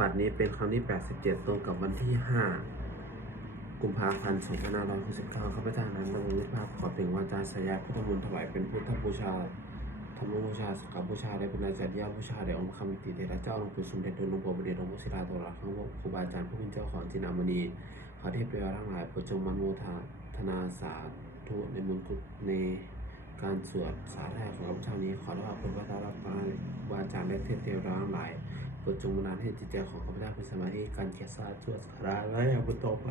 บัตรนี้เป็นครั้งที่ 87 ตรงกับวันที่ 5 กุมภาพันธ์ 2569ข้าพเจ้านั้นดำรงภาพขอเปล่งวาจาสยายพุทธมนต์ถวายเป็นพุทธบูชาธรรมบูชาสังฆบูชาและเป็นอาจารย์ยาบูชาแด่องค์คำมิติเทระเจ้าองค์ปู่สมเด็จโดยหลวงปู่บดินทร์หลวงพ่อศิลาตระข้งครูบาอาจารย์ผู้เป็นเจ้าของจินามณีขอเทพเปลวทั้งหลายโปรดจงมโนทาธนาสาธุในมงกุในการสวดสาธยาของข้าพเจ้านี้ขอได้ว่าเป็นพระตาลับพระวาจารย์และเทพเทวดาทั้งหลาย ดจงบันดาลให้จิตใจของข้าพเจ้าเป็นสมาธิการเกียรติศาสตร์สวดสาราและอย่างบนต่อไป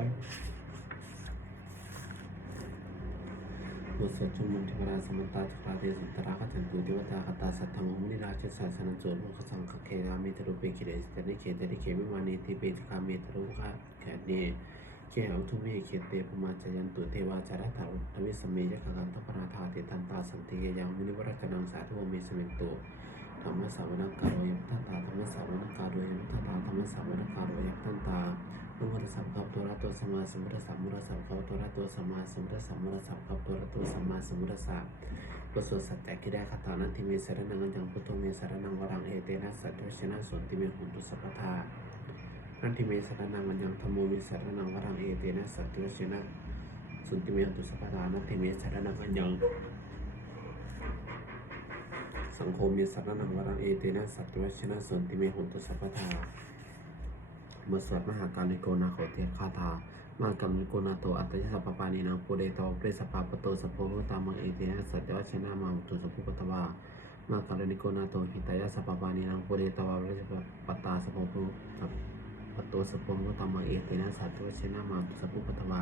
บทสวดชุมนุมเทวราสมันตาจักราเทสุตราขจันตุเทวตาคตาสัทธังมุนิราชสาสนันโจรโลกสังคเครามิตรุเปกิเลสตนิเขตนิเขมิมานีติเปติคามิตรุขะแขเนเขหอุทุเมเขเตปมาจยันตุเทวาจาระถาทวิสเมยคังทัปนาธาเตตันตาสันติเยังมุนิวรัตนังสาธุเมสมิตุ ธรรมสาวนาการโยทัตตาธรรมสาวนาการโยทัตตาธรรมสาวนาการโยทัตตานโมตัสสะภะคะวตอะระหะโตสัมาสมพุทธัสสะนะโมตัสสะภะคะวะโตอะระหะโตสัมาสมพุทธัสสะนะโมตัสสะภะคะวะโตอะระหะโตสัมาสมุทธัสสะบทสวดสัจจะคิดได้คาถานันทิเมสรนังอังพุทโธเมสรนังวรังเอเตนะสัจจวชนะสนติเมหุนตุสัพพทานันทิเมสรนังอัญญังธรรมโมเมสรนังวรังเอเตนะสัจจวชนะสนติเมหุนตุสัพพทานันทิเมสรนังอัญญัง สังโฆเมสรนังวรังเอเตนะสัจจวชนะสนติเมหุตุสัพพทาบทสวดมหาการิโกนาโคเทคาถามากรรมโกนาโตอัตยสัพพปานีนังปุเรโตเปรสปาปโตสัพโพตามังเอเตนะสัจวัชนะมังตุสัพพุปตวามาการิโกนาโตหิตายะสัพปานีนังปุเรตวะเปรสปตาสัพโพปโตสัพโพโหตามังเอเตนะสัจวัชนะมังตุสัพพุปตวา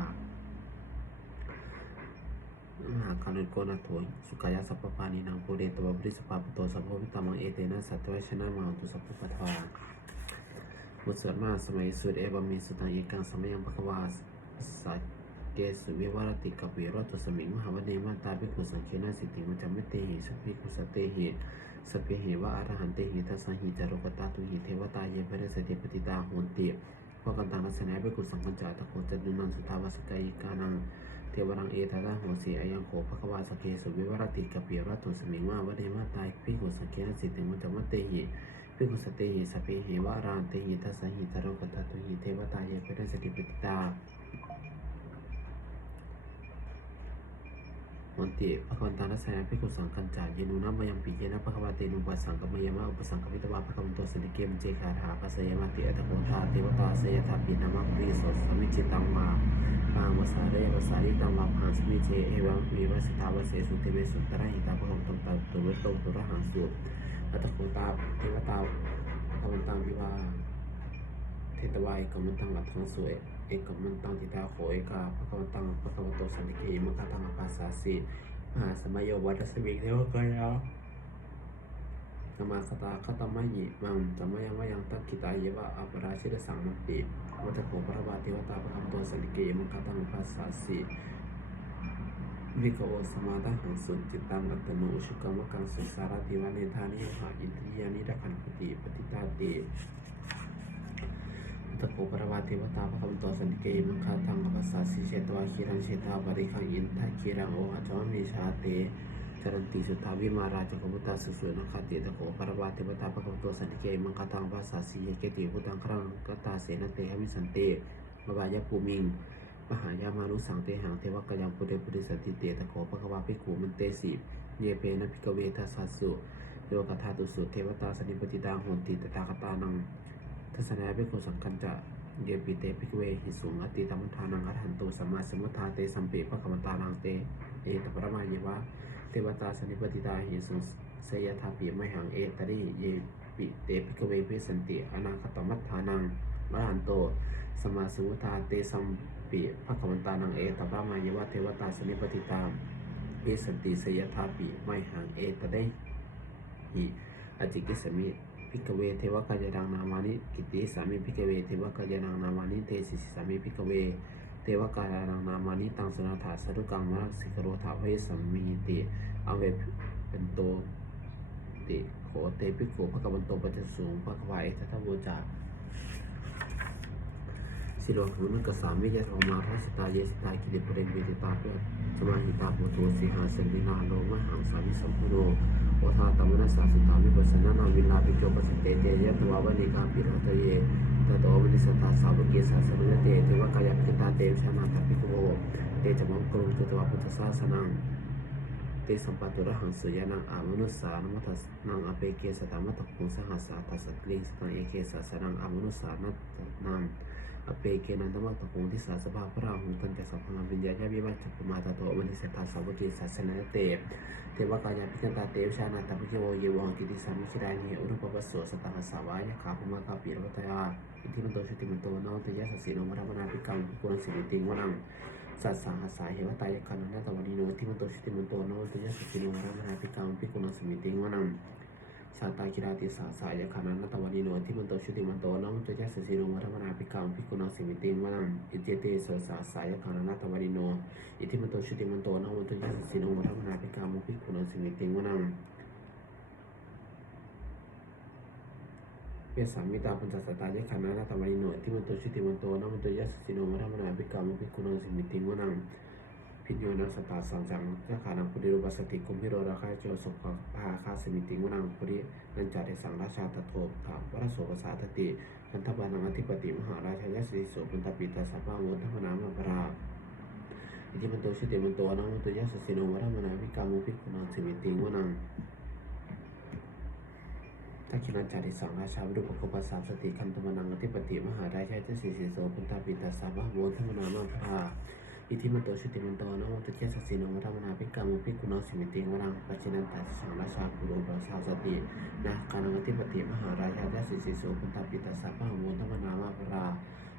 หาการิโกนาโตสุกายะสัพพปานีนังปุเรตวะเปรสปปโตสัพพโหตามังเอเตนะสัจจวัชนะมังตุสัพพุปตวาบทสวดมาสมัยสุดเอวามีสุตังเอกังสมัยยังภควาสัจเกสุวิวารติกปิโรตุสมิงมหาวเนมาตาภิกขุสังเคนะสิทธิมัจจมิเตหิสัพพิกขุสเตหิสัพเพหิวะอรหันเตหิทัสสหิจารุกตาตุหิเทวตาเยภริสติปติตาโหนติวกันตังรัสนัยภิกขุสังฆจาตะโคจันุนันสุทาวสกายกานัง เทวรังเอตาตาโหสียยังโขภควาสเกสุวิวรติกเปียรตุสมิงมหาวเดมาตาภิกุสเกนสิทธิมัจมิเตหิพิกขุสติหิสเปหิวารานติหิทัสหิตโรกตตุหิเทวตาเยเปรสติปติตา มันติภควันตานัสสยาภิกขุสังคัญจาเยนุนัมยังปีเยนะภควาเตนุปัสสังกมยมะอุปสังกวิตวาภควันโตสนิเกมเจคาถาปัสสยมติอัตโคตาเทวตาสยถาปินามัปริโสสมิจิตังมาปางวสาเรวสาริตังวาหังสมิเจเอวังวิวัสตาวเสสุเทเวสุตระหิตาภควันตตตุเวตตุระหังสุอัตโคตาเทวตาภควันตังวิวา ทตวายกมันตังหลัดทั้งสวยเอกมันตังทิตาโขเอกาพระกวันตังพระกวันโตสันติเกมังคตังภาสาสีมหาสมัยโยวัตสวิกเทวกายาธรรมาสตาคตมะยิมังจำมยังว่ายังตักกิตายเยวะอัปราชิรสังนันติวัตโขพระบาเทวตาพระกวันโตสันติเกมังคตังภาสาสีวิโกสมาตาหังสุจิตตังรัตโนชุกรรมกังสุสารติวาเนธานิยมหาอินทรียานิรักขันปติปฏิตาติ ตะโกปรวาเทวตาพระคำตัวสันติเกมังคาทังภาษาสิเชตวาคีรังเชตาบริคังอินทัคีรังโอหะจอมเมชาเตจรันติสุทาวิมาราชกมุตาสุสุนคาติตะโกปรวาเทวตาพระคำตัวสันติเกมังคาทังภาษาสิเกติพุตังครังกตาเสนเตหมิสันเตมบายภูมิงมหายามานุสังเตหังเทวกยังปุเรปุริสันติเตตะโกปะควาภิกขุมันเตสีเยเปนะภิกเวทัสสุโยกธาตุสุเทวตาสนิปติตาโหนติตถาคตานัง ทัศนะเป็นคนสำคัญจะเยปิเตปิกเวหิสุงอติธรรมทานังอรหันตุสัมมาสัมพุทธาเตสัมปิปะคะมตานังเตเอตปรมาเยวะเทวตาสนิปติตาหิสุเสยทาปิมหังเอตริเยปิเตปิกเวพิสันติอนาคตมัตทานังอรหันโตสัมมาสัมพุทธาเตสัมปิปะคะมตานังเอตปรมาเยวะเทวตาสนิปติตาพิสันติเสยทาปิมหังเอตริหิอจิกิสมิ พิกเวเทวกายนังนามานิกิติสามิพิกเวเทวกายนังนามานิเตสิสามิพิกเวเทวกายนังนามานิตังสนาถาสรุกังมรักสิกโรถาเวสัมมีติอเวเป็นโตติโขเตปิโขพระกวันโตปัจจสูงพระควายทัตบูจาสิโลหุนุกสามิยะธรรมาทัสตาเยสตากิริปเรนเวติตาเปสมาหิตาโพโตสิหาสมินาโลมหังสามิสัมพุโนโอทาตมนัสสาสุตาวิปัสสนานาวิลาปิโจปัสสเตเตยะตัววนิกาปิรั ตเยตโตวินิสตาสาวกีสาสนุ เตสัมปตุระหังสยานังอามนุสานมัทสนังอเปเกสตามัตตคุงสหัสสาทัสกลิงสตังเอเคสสนังอามนุสานัตนังอเปเกนันตมัตตคุงทิสาสภาพระหุตันจัสสัพพังวิญญาญาวิวัตถุมาตโตวันิสตาสาวกีสาสนาเตเทวกายาพิกันตาเตวชานาตปิเกโวเยวังกิติสามิคิรานิอุรุปปัสโสสตังสาวายะขาภุมากาปิรวัตยาอิทิมันโตชุติมันโตนองตยะสสีโนมรมนาภิกังกุณสิริติงวนัง สัสสาหัสสาเหวตายคันนาตวันนิโนทิมันโตชิติมันโตโนติยะสุขิโนรามนาปิกังปิกุณสมิติงวนังสัตตากิราติสาสายคันนาตวันนิโนทิมันโตชิติมันโตโนติยะสุขิโนรามนาปิกังปิกุณสมิติงวนังอิเจเตโสสาสายคันนาตวันนิโนอิทิมันโตชิติมันโตโนติยะสุขิโนรามนาปิกังปิกุณสมิติงวนัง เปสามิตาปัญจสตายะขันนานาตวันโนที่มันโตชิติมันโตนะมันโตยัสสิโนมัทมนาภิกรรมภิกุนสิมิติวนังพิญโยนัสตาสังจังยะขานังปุริโรปัสติกุมพิโรราคาโจสุขภาคาสมิติวนังปุรินันจาริสังราชาตโทถามวรโสภาษาตติพันธบานังอธิปติมหาราชายสิโสปุนตปิตาสัพพะโมทัมนามปราอิทิมันโตชิติมันโตนะมันโตยัสสิโนมัทมนาภิกรรมภิกุนสิมิติวนัง ทักขิณาจาริสังราชาวิรุปโคปัสามสติคันตมนังอธิปติมหาราชาเจสีสีโสพุทธาปิตาสาวะโมทัมนามาพาอิทิมันโตชุติมันโตนะวัตเจสสีนวัฒมนาภิกรรมภิกขุนสิมิติวรังปัจจินันตาสังราชาคุโรปัสสาสตินะกานังอธิปติมหาราชาเจสีสีโสพุทธาปิตาสาวะโมทัมนามาพรา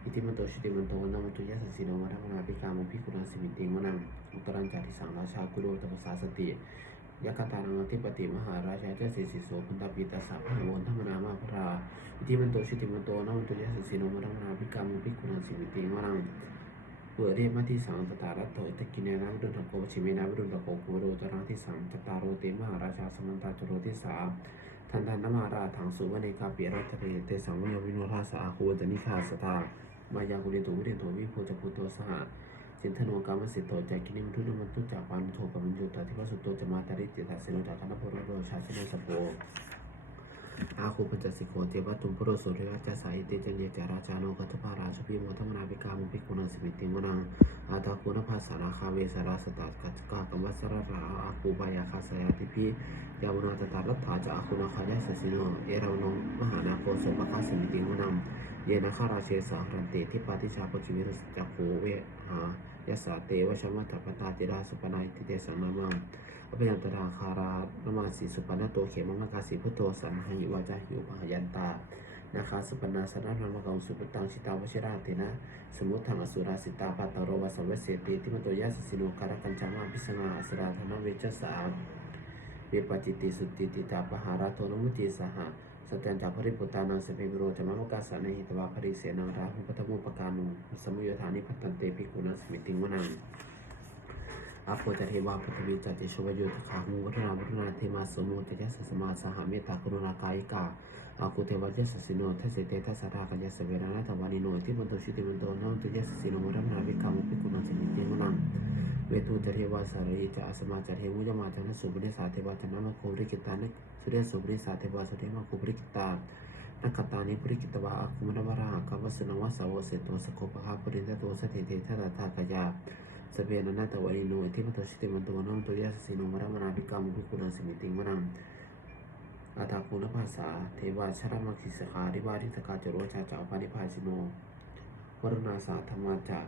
อิทิมันโตชุติมันโตนะวัตเจสสีนวัฒมนาภิกรรมภิกขุนสิมิติวรังอุตรังจาริสังราชาคุโรปัสสาสติ ยกตานังอธิปติมหาราชาเจ้าสิสิโสพุนตปิตาสัพพะโวนธรรมนามาพราอิทิมันโตชิติมันโตนะมันโตยะสิสิโนมธรรมนาภิกรรมภิกขุนังสิมิติวรังเปื่อเทมาที่สังตตารัตโตตะกินเนนะวิรุณโกชิเมนะวิรุณโกกุโรตรังที่สังจตารโรเตมหาราชาสมันตาจโรที่สามทันทันนมาราถังสุวเนกาเปียรัตเรเตสังวิโยวิโนภาสาคูจนิคาสตามายากุเรตุวิเรตุวิโพจพุโตสห สินธโนกรรมสิทโตจากกินิมทุนมันตุจากปานุโทกัมมันยุตตาที่วัสุตโตจะมาตริติตาสิโนจากคณะโพรโรชาสิโนสโปอาคูปัญจสิโขเทวตุมพโรสุริราชสายเตจังเยจาราชาโนกัตถภาราชพิโมทัมนาภิกามุภิกุณสิมิติวนังอาตาคุณภาสาราคาเวสาราสตัดกัจกากัมวัสราราอาคูปายาคาสยาติพิยามุนาตตาลัตถาจะอาคุณาคายาสสิโนเอราวนงมหานาโคสปะคาสมิติวนัง เยนะคาราเชสารันเตทิปาติชาปจิวิรุสจักโเวหายสสาเตวชมัตถปตาติราสุปนายติเตสังนามังอภิยันตราคารานมาสีสุปนโตเขมังกาสีพุทโธสันหายุวาจาหิวมหายันตานาคาสุปนาสนานามกังสุปตังชิตาวชิราเตนะสมุทังอสุราสิตาปัตตโรวสเวเสติทิมโตยาสสิโนการกันจังมาพิสงาอสราธนเวชสาเวปจิติสุติติตาปหาราโทนมุติสหา กพริปุตตานังสเปวิโรจามามกาสาในหิตวาภริเสนังราหุปตมุปกานุสมุยธานิพัตตันเตปิกุณสมิติงวนังอาโปจะเทวาพุทธวิจติชวโยตขาหูวัฒนาวัฒนาเทมาสมุตยัสสมาสหเมตตากรุณากายิกา อาคุเทวยัสสิโนทัสเสเตทัสสะทากัญญสเวรานาตวานิโนที่มันโตชิติมันโตนองตุยัสสิโนวัฒนาวิกามุปิกุณสมิติงวนังเวทูจะเทวาสารีจะอาสมาจะเทวุยมาจันทสุบริสาเทวาจนนมโคบริกิตานิสุเรสุบริสาเทวาสุเทมโคบริกิตานักตานิบริกิตวาอาคุมนวราหากวัสนวสาวเสตโตสโคปะหาปรินทโตสถิเตทะทากยาสเปนนาตวานิโนทิมตชิติมันโตนองตุยาสสิโนมรมนาภิกรรมภิกุณาสมิติงวนัง อาตาคุณภาษา เทวาชรมักขิสขาริวาริสกาจโรชาจาปานิพาชิโนวรณาสาธรรมาจา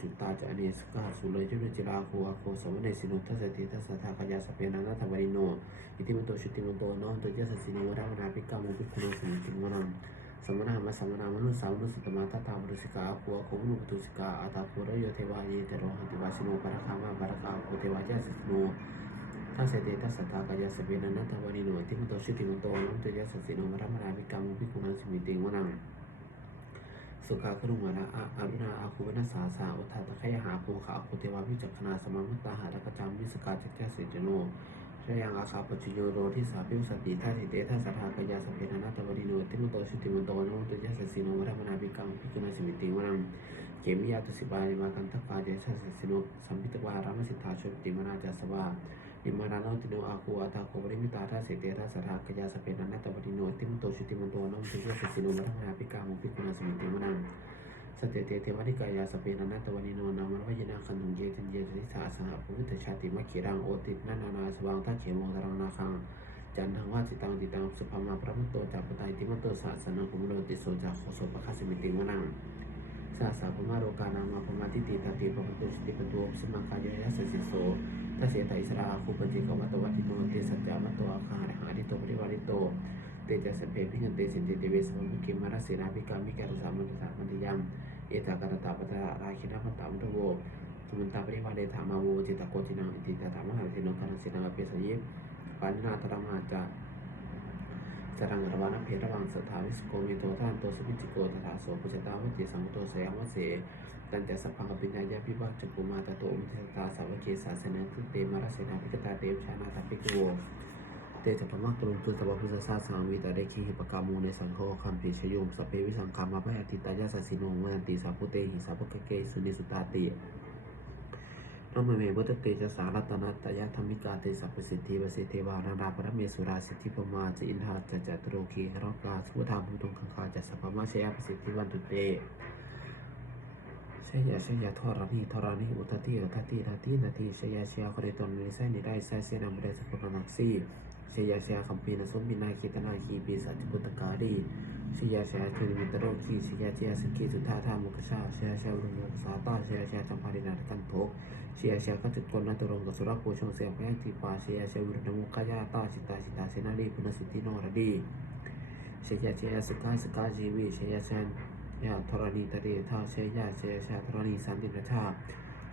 จุตาจอเนสกาสุเลยจุจิราโคอาโคสวเนสินุทัสติทัสสะทาคยาสเปนังนัทวาริโนอิติมันโตชุติมันโตนอนตุยสสิโนวรามนาภิกามุภิคุโนสมิติมนังสมณะมาสมณะมนุสาวนุสตมาตตาบรุสิกาอาโคอาโคมนุปตุสิกาอาตาโครโยเทวาเยเตโรหันติวาสิโนปะระคามาปะระคาโคเทวายาสิโน ทัสเสเตทัสสะทาคยาสเปนันทวริโนติมันโตชุติมโตนอนตุยสสิโนวรมนาภิกามุภิคุโนสมิติมวนังสุขาครุมาระอาอารุณาอาคูวนาสาสาอุทาตะขยหาภูขาภูเทวาวิจักขณาสมามุตตาหาตกจามวิสกาจักแจเสจโนชยังอาคาปจิโยโรที่สาพิวสติท่าสิเตทาสัทธากยาสเพนานาตวริโนติมุโตชุติมุโตโนตุยะสสิโนวรมนาภิกังภิกุณสิมิติวรังเกมิยาตุสิบาลิมากันตปาเดชะสสิโนสัมพิตวารามสิทธาชุติมนาจัสวา อิมานาโนติโนอาคูอาตาโคบริมิตาทาเสเตระสัทธากยาสเปนันนาตวัติโนติมโตชุติมันโตน้อมติโยสสิโนมัทนาภิกามุภิกุณาสมิติมนังสเตเตเทวนิกายาสเปนันนาตวัติโนนามันวายนาคันตุงเยตินเยติสาสหภูตชาติมัคคิรังโอตินานานาสวังทัเขมงตรังนาคังจันทังวาจิตังติตังสุภามาพระมุตโตจากปไตติมโตสะสนังคุมโรติโสจากโคโสปะคัสมิติมนัง สาสาพมาโรกานามาพมาทิติตาติปะปตุสติปตุปสมังกายยะสสิโสทัเสตอิสราคูปจิกวัตวัติโนเตสัจจามัตโตอาคาหาริโตปริวาริโตเตจัสเพพิญันเตสินเตเตเวสมุกิมาราเสนาภิกามิการสามันสามันยังเอตากรตาปตาราคินาปตามตโวสมุนตาปริวาเดธามาโวจิตาโกตินังอิติตาธรรมหาสิโนกาลสินังเปสัยิปานินาตรมาจา จรังระวานะเพระวังสถาวิสโกมีโตท่านโตสมิจิโกตถาโสปุจตาวติสัมโตเสยามเสกันแต่สัพพังอภิญญายาพิวัจจุกุมาตโตอุทิตาสาวเกสาสนังทุเตมารเสนาภิกตาเตวชานาตปิกโวเตจัปมักตรุตุตวพุทธศาสนาวิตาเดคีหิปกามูในสังโฆคัมภีชยุมสเปวิสังคามาพยติตายาสัสสิโนวันติสาพุเตหิสาพุกเกสุนิสุตาติ นมเมวัตเตจะสารัตนัตยธรรมิกาเตสัพพสิทธิวสิทธิวานาราปรเมสุราสิทธิปมาจอินทาจะจัตโรคีรอกาสุธรรมุตุงคังคาจะสัพมาเชยสิทธิวันตุเตเชยเชยทอรานีทอรานีอุตติอุตตินาทีนาทีเชยเชยคเรตอนนิสัยนิได้ไซเสนาบเดสกุลนักซี เสียเสียสัมปีนสมบินาคีตนาคีปีสัจพุตการีเสียเสียทิมิตโรคีเสียเสียสกีสุธาธามุขชาเสียเสียรุงสาตาเสียเสียจำพารินาตันโถกเสียเสียก็จุดกลนาตุรงกสุรภูชงเสียพยันติปาเสียเสียวิรุณมุขยาตาสิตาสิตาเสนาลีคุณสุติโนรดีเสียเสียสุขาสุขาจีวีเสียเสียยาธรณีตเดธาเสียเสียเสียธรณีสันติปรชา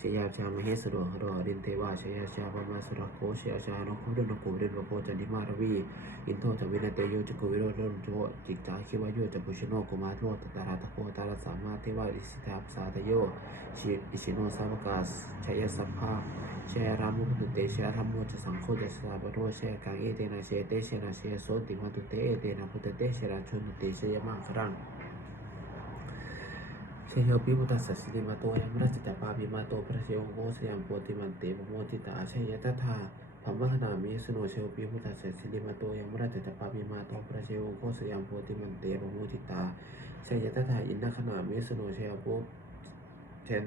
นตาปฏิกับพุทธสาบังเชยาชามเหสโรหรอรินเทวาเชยาชาปมาสุรโคเชยาชานคุดนกุเรนโพจันทิมารวีอินโทจวินเตโยจกุวิโรรนโจจิกจาคิวาโยจปุชโนกุมารโทตตาราตโพตาราสามาเทวาอิสิทาปสาตโยชิอิชิโนสาวกาสชยสัพพาเชยรามุตุเตชยธรรมโมจสังโฆจสาบโรเชยกังเอเตนะเชเตเชนะเชโสติวันตุเตเอเตนะพุตเตเชราชนตุเตเชยมังครัง เชยปิมุตัสสิริมาโตยังราชจัปาปิมาโตพระเชยโงโกสยามโพธิมันเตปโมติตาเชยตถาพมหนามิสโนเชยปิมุตัสสะสิริมาโตยังราชจัปาปิมาโตพระเชยโงโกสยามโพธิมันเตปโมติตาเชยตถาอินทขนามิสโนเชยปุเชน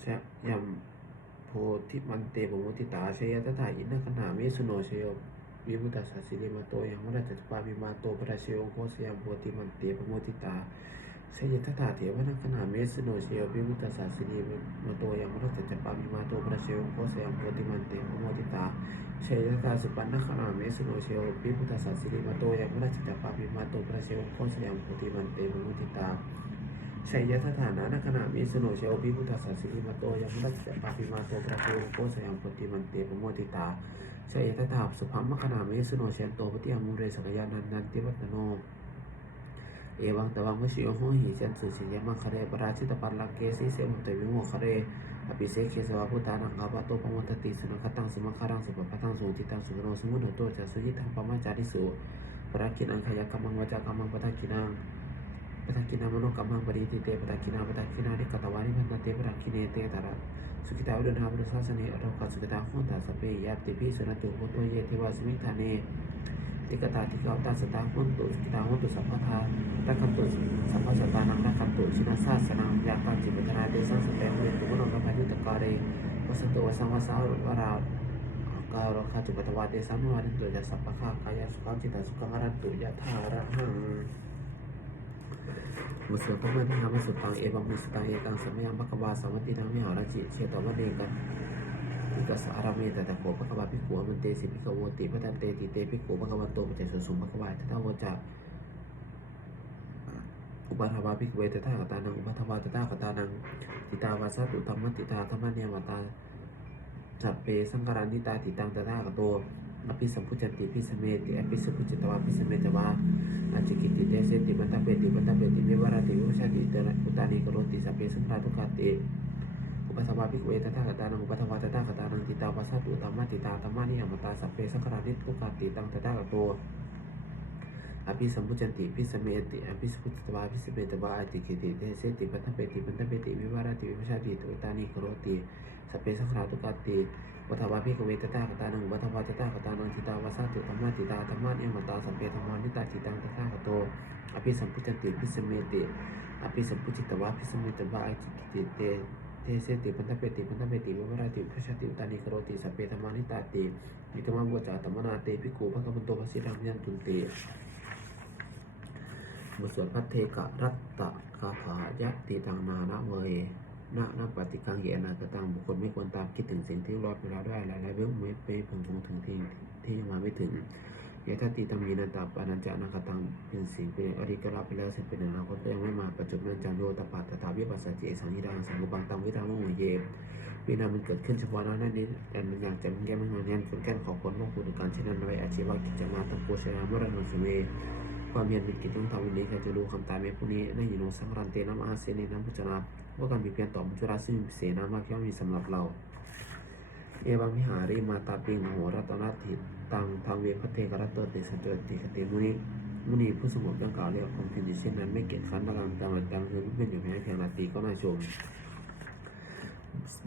เชยามโพธิมันเตปโมติตาเชยตถาอินทขนามิสโนเชย วิมุตตัสสะสิริมาโตยังวราชจปาวิมาโตปราเชยองโคสยามโพธิมันเตปโมติตาเสยทัตถาเถวนัขณาเมสโนเชียวิมุตตัสสะสิริมาโตยังวราชจปาวิมาโตปราเชยองโคสยามโพธิมันเตปโมติตาเชยทัตถาสุปันนขณาเมสโนเชียวิมุตตัสสะสิริมาโตยังวราชจปาวิมาโตปราเชยองโคสยามโพธิมันเตปโมติตาชัยยะทฐานะนขณะมิสโนเชวพิพุทธสัสสิริมาโตยังรัชปาปิมาโตปราเชยองโคสยามโพธิมันเตปโมติตา ชยตถาสุภมมคณาเมสุโนเชนโตปฏิยมุเรสกยานันนันติวัตโนเอวังตวังวชิโยโหหิเชนสุชิยมังคเรปราชิตปัลลังเกสีเสมุตเตวิโมคเรอภิเสกเคสวะพุทธานังกาปะโตปมุตติสุนคตังสมคารังสุปปะทังสุจิตังสุโนสมุนโตจะสุยิตังปมาจาริสุปราคินังขยกัมมังวจากัมมังปทักขินัง ปทักขินังมโนกัมมังปริติเตปทักขินังปทักขินานิกตวานิพันตเตปทักขิเนเตตระสุขิตาอุดนาบุรุษาสเนอรคาสุขิตาโมุสุขิตาโหตุสัพพทาตัคันตุสัพพสตานังตัคันตุชินาสาสนังยาตาจิปตนาเตสังสเปเวตุมโนกัปยุตกาเรวสันตุวสังวสาวราการคาจุปตวาเตสัมวาริตุยัสสัพพะกายสุขังจิตาสุขังอรันะมุสุตังเอวังมุสตังเอกังสมัยมัคควาสมัตินังมิหาราจิเชตวันเนกันอิกัสสารามเมตตะโกพระควาภิกขุมันเตสิภิขโวติพระตันเตติเตภิขุพระควาโตปัจจสุสุพระควาตถาวจะอุปาทวาภิกขเวตถาคตานังอุปาทวาตถาคตานังติตาวาสตุธรรมติตาธรรมเนียวตาจัปเปสังการันติตาติตังตถาคโต อภิสัมพุจันติพิสเมติอภิสัมพุจตวาพิสเมตวาอาจิกิติเตเสติมัตตาเปติมัตตาเปติเมวราติวิชาติเตระอุตานิกรติสัพเพสัมภาทุกขติอุปสมาภิกเวตถาคตานังอุปทวาตถาคตานังติตาวาสตุธรรมะติตาธรรมะนิยมตาสัพเพสังขาริทุกขาติตังตถาคโต อภิสัมพุจันติพิสเมติอภิสพุทธวาพิสเมตวาอติกิติเทเสติปัตถเปติปัตถเปติวิวารติวิวชาติตุตานิโครติสเพสังขาทุกาติวัฏวาภิกเวตถาคตานังอุปทวาตถาคตานังติตาวาสตุธรรมะติตาธรรมะนิยมตาสเพธรรมานิตาติตังตถาคโตอภิสัมพุจันติพิสเมติอภิสัมพุจิตวะพิสมิตวะอิจิกิติเตเทเสติปันทเปติปันทเปติวิวราติพระชติอุตานิครติสัพเพธรรมานิตาติมิตมังวจจาตมนาเตภิกขุพระกมมันโตภสิรังยันตุนเต บทสวดพัทเทกะรัตตะคาถายะติตังนานะเวยนะนะปฏิกังเหยนาคตังบุคคลไม่ควรตามคิดถึงสิ่งที่รอดเวลาได้หลายๆเรื่องไม่ไปพึงคงถึงที่ที่ยังมาไม่ถึงยะทัติตังมีนันตาปานัญจานาคตังเป็นสิ่งเป็นอริกราไปแล้วสิ่งเป็นอนาคตก็ยังไม่มาปัจจุบันจังโยตปัตตถาวิปัสสจิสังหิดังสังกุปังตังวิตังโมเยวินามันเกิดขึ้นเฉพาะหน้านั้นนี้แต่มันอยากจะมันแก้ไม่มาแน่นคนแก้นขอผลว่าคุณการเช่นนั้นไว้อาชีวะกิจมาตั้งโพชนะมรณะสเม ความเพียรเป็นกิจต้องทำวันนี้ใครจะรู้คำตายไม่ผู้นี้นั่นอยู่ในสังรันเตน้ำอาเซเนน้ำพุจนาว่าการมีเพียรต่อมุจราซึ่งเสนามากย่อมมีสำหรับเรา เอวังวิหาริมาตาปิงโหรัตนาทิตังทางเวพเทกรัตโตติสจติคติมุนีมุนีผู้สงบดังกล่าวเรียกความเพียรเช่นนั้นไม่เกียจคันดังดังดังคือเป็นอยู่แม้เพียงนาทีก็น่าชม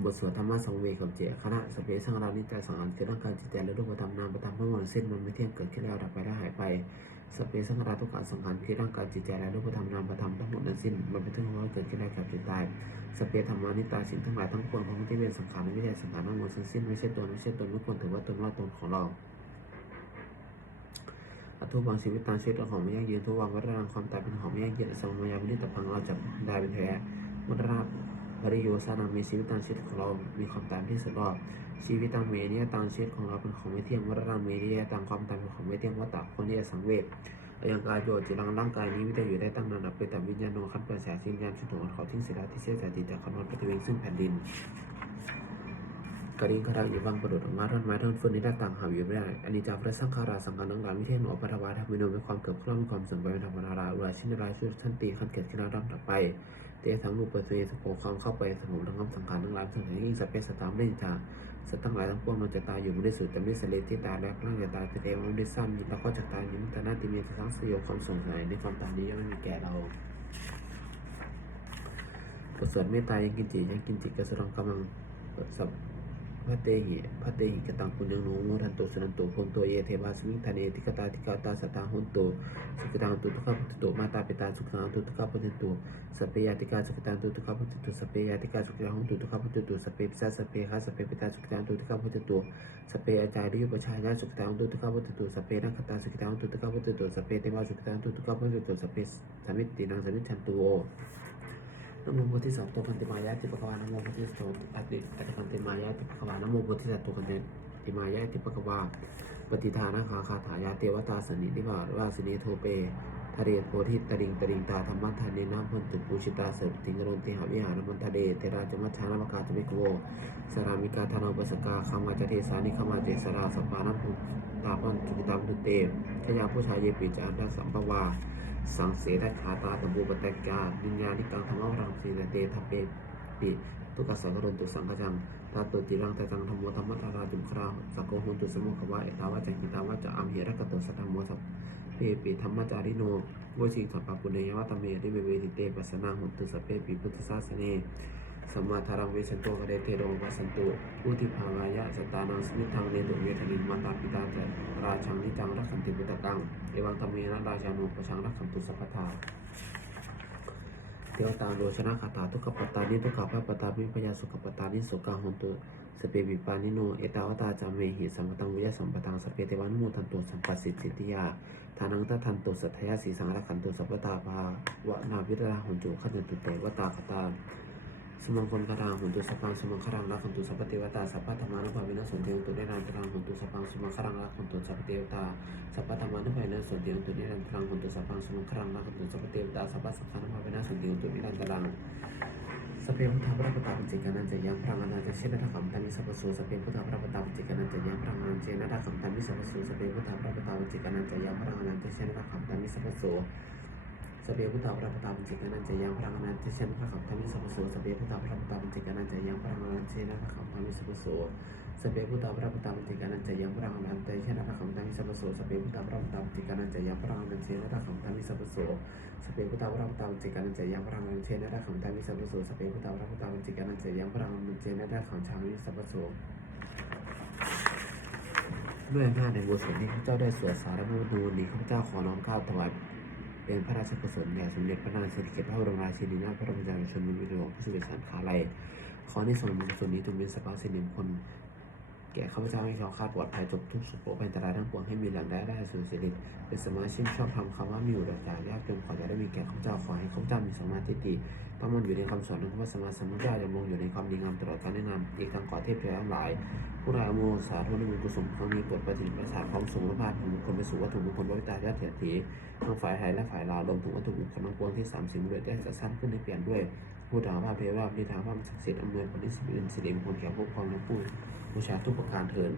บทสวดธรรมะสังเวกับเจคณะสเปสังรานิจาสังหารคือร่างกายจิตใจและรูปธรรมนามธรรมทั้งหมดเส้นมันไม่เที่ยงเกิดขึ้นแล้วดับไปแล้วหายไป สเปสังราทุกการสังขารคือร่างกายจิตใจและรูปธรรมนามประธรรมทั้งหมดนั้นสิ้นมันเป็นทั้งว่าเกิดขึ้นแล้กับจิตตายสเปธรรมานิตาสิ่งทั้งหลายทั้งปวงของที่เป็นสังขารไม่ใช่สังขารทั้งหมดสิ้นไม่ใช่ตนไม่ใช่ตนไม่ควรถือว่าตนว่าตนของเราอทุบังชีวิตตามชีวิตของไม่ยั่งยืนทุกวันวัฏรังความตายเป็นของไม่ยั่งยืนสมมายาวินิตพังเราจะได้เป็นแท้มุตระปริโยสานังมีชีวิตตามชีวิตของเรา มีความตายที่สุดรอบ ชีวิตตามเมเนียตามชีวิตของเราเป็นของไม่เที่ยงวัฏรังเมเนียตามความตายเป็นของไม่เที่ยงวัฏฏะคนที่สังเวชอยังกายโยจิรังร่างกายนี้วิทยอยู่ได้ตั้งนานนับไปแต่วิญญาณโนขันเปิดแสงวิญญาณชุดของเขาทิ้งเสียที่เสียแต่ติดจากคอนวันปฏิเวงซึ่งแผ่นดินกระดิ่งคารังอีวังประดุดออกมาท่อนไม้ท่อนฟืนนี้ได้ต่างหาอยู่ไม่ได้อันนี้จากพระสังฆาราสังฆารังหลานวิเทศหนอปฐวาทำมิโนมีความเกิดขึ้นมีความสื่อมไปเป็นธรรมดาราอุราชินราชุท่านตีขันเกิดขึ้นแล้วดับไปเตะทั้งรูปเปรตเสโภความเข้าไปสมุทั้งคำสังขารทั้งหลายทั้งหลายยิ่งสัพเพสตามได้จา สัตว์ทั้งหลายทั้งปวงมันจะตายอยู่ไม่ได้สุดแต่ไม่สเลที่ตายแล้วร่างจะตายแต่เองมันได้สั้นยิ่งเราก็จะตายยิ่งแต่หน้าติเมียจะทั้งสยบความสงสัยในความตายนี้ยังไม่มีแก่เราบทสวดเมตตายังกินจิยังกินจิกระสรองกำลังสับ พระเตหิพระเตหิกตังปุญญังโนโมทันโตสุนันโตพงโตเยเทวาสมิงทะเนติกตาติกาตาสตาหุนโตสุขตังตุทุกขพุทโตมาตาปิตาสุขตังตุทุกขพุทโตสัพเพยาติกาสุขตังตุทุกขพุทโตสัพเพยาติกาสุขตังหุนโตทุกขพุทโตสัพเพปิสาสัพเพหาสัพเพปิตาสุขตังตุทุกขพุทโตสัพเพอาจาริยุปชายาสุขตังตุทุกขพุทโตสัพเพนักขตาสุขตังตุทุกขพุทโตสัพเพเทวาสุขตังตุทุกขพุทโตสัพเพสมิตตินังสมิชันตุโอ นโมโพธิสัตว์ตัวกันติมายะติปะกวานโมโพธิสัตว์อติอัตกันติมายะติปะกวานโมโพธิสัตว์ตัวกันติมายะติปะกวาปฏิทานาคาคาถายาเทวตาสนินิวาสวาสินีโทเปทะเรโพธิตริงตริงตาธรรมะทานินาพันตุปูชิตาเสริติงรนติหาวิหารมันทะเดเทราจมัชฌานมกาจมิกโวสรามิกาธนปสกาคามาจเทสานิคามาเจสราสปานัพุตาปันจุกิตามตุเตขยาผู้ชายเยปิจารัสัมภวา สังเสดขาตาตบูปแตกาวิญญาณิกังธรรมวรังสีเตทะเปปิตุกัสสะกรนตุสังฆจังตาตุติรังตะจังธรรมโมธรรมตาราจุคราสักโกหุนตุสมุขวะเอตาวะจังกิตาวะจะอัมเหระกะตุสัทธโมสัพเปปิธรรมจาริโนโวชิสัพปะปุเนยวะตเมริเวเวติเตปัสสนาหุนตุสเปปิพุทธศาสเน สัมมาทารังเวชันโตกะเดเทโรวัสันตุอุทิภาวายะสตานังสมิทังเนตุเวทนินมาตาปิตาจะราชังนิจังรักขันติพุตตะกังเอวังธรรมีนะราชานุปชังรักขันตุสัพพทาเทวตาโลชนะคาถาทุกขปตานิทุกขพระปตามิพยาสุขปตานิสุกังหนตุสเปวิปานิโน เอตาวตาจามเมหิสัมปตังวิยสัมปตังสเปเทวานุโมทันตุสัมปัสสิทธิยาทานังตทันตุสัทธยาสีสังรักขันตุสัพพตาภาวนาวิราหุนตุขันตุเตวตาคตา สมังคนคารังหนตุสัพพังสมังคารังรักขันตุสัพพเทวตาสัพพธรรมานุภาวินาสนเทวตุเนรันตรังหนตุสัพพังสมังคารังรักขันตุสัพพเทวตาสัพพธรรมานุภาวินาสนเทวตุเนรันตรังหนตุสัพพังสมังคารังรักขันตุสัพพเทวตาสัพพสังฆานุภาวินาสนเทวตุเนรันตรังสเปพุทธพระปตาปัจจิกานันจะยังพระงานาจะเชนทขัมตันิสัพพโสสเปพุทธพระปตาปัจจิกานันจะยังพระงานเจนทขัมตันิสัพพโสสเปพุทธพระปตาปัจจิกานันจะยังพระงานาจะเชนทขัมตันิสัพพโส สเปียพุทธาพระพุทธาปัญจิกานันจะยังพระอนันต์เชนพระขับธรรมิสัพพโสสเปียพุทธาพระพุทธาปัญจิกานันจะยังพระอนันต์เชนพระขับธรรมิสัพพโสสเปียพุทธาพระพุทธาปัญจิกานันจะยังพระอนันต์เชนพระขับธรรมิสัพพโสสเปียพุทธาพระพุทธาปัญจิกานันจะยังพระอนันต์เชนพระขับธรรมิสัพพโสสเปียพุทธาพระพุทธาปัญจิกานันจะยังพระอนันต์เชนพระขับธรรมิสัพพโสสเปียพุทธาพระพุทธาปัญจิกานันจะยังพระอนันต์เชนพระขับธรรมิสัพพโสด้วยอำนาในบุญสนที่ข้าเจ้าได้สวดสารมูดูนี้ข้าเจ้าขอน้อมเกล้าถวาย เป็นพระราชกุศลแด่สมเด็จพระนางสิริกิติ์พระบรมราชินีนาถพระบรมราชชนนีหลวงพระสุเดชสันขาลัยขอในส่วนบุญส่วนนี้จงเป็นสปาสิริมงคล แก่ข้าพเจ้าให้เขาคาดปลอดภัยจบทุกสุขโภคภัยอันตรายทั้งปวงให้มีหล่งได้ได้สุดสิริเป็นสมาชิกชอบทำคำว่ามีอยู่ดัจายากจนขอจะได้มีแก่ข้าพเจ้าขอให้ข้าพเจ้ามีสมาธิดีตั้งมั่นอยู่ในคำสอนของพระสมมาสัมพุทธเจ้าดำรงอยู่ในความดีงามตลอดกาลแนะนำอีกทั้งขอเทพเทวดาทั้งหลาย ผู้ราโมสาธุนิมุกุศลครั้งนี้ปวดประสิทธิ์ประสาทความสูงและพาดของบุคคลไปสู่วัตถุมงคลวิตาญาติเถียรถีทั้งฝ่ายไทยและฝ่ายลาวรวมถึงวัตถุมงคลทั้งปวงที่สามสิ่งเดือดได้กระสั้นขึ้นในเปลี่ยนด้วย ผู้ถามว่าเทวาพิธาว่าศักดิ์สิทธิ์อำนวยผลที่สิบอื่นสิริมงคลแก่พวกพ้องและผู้บูชาทุกประการเถิด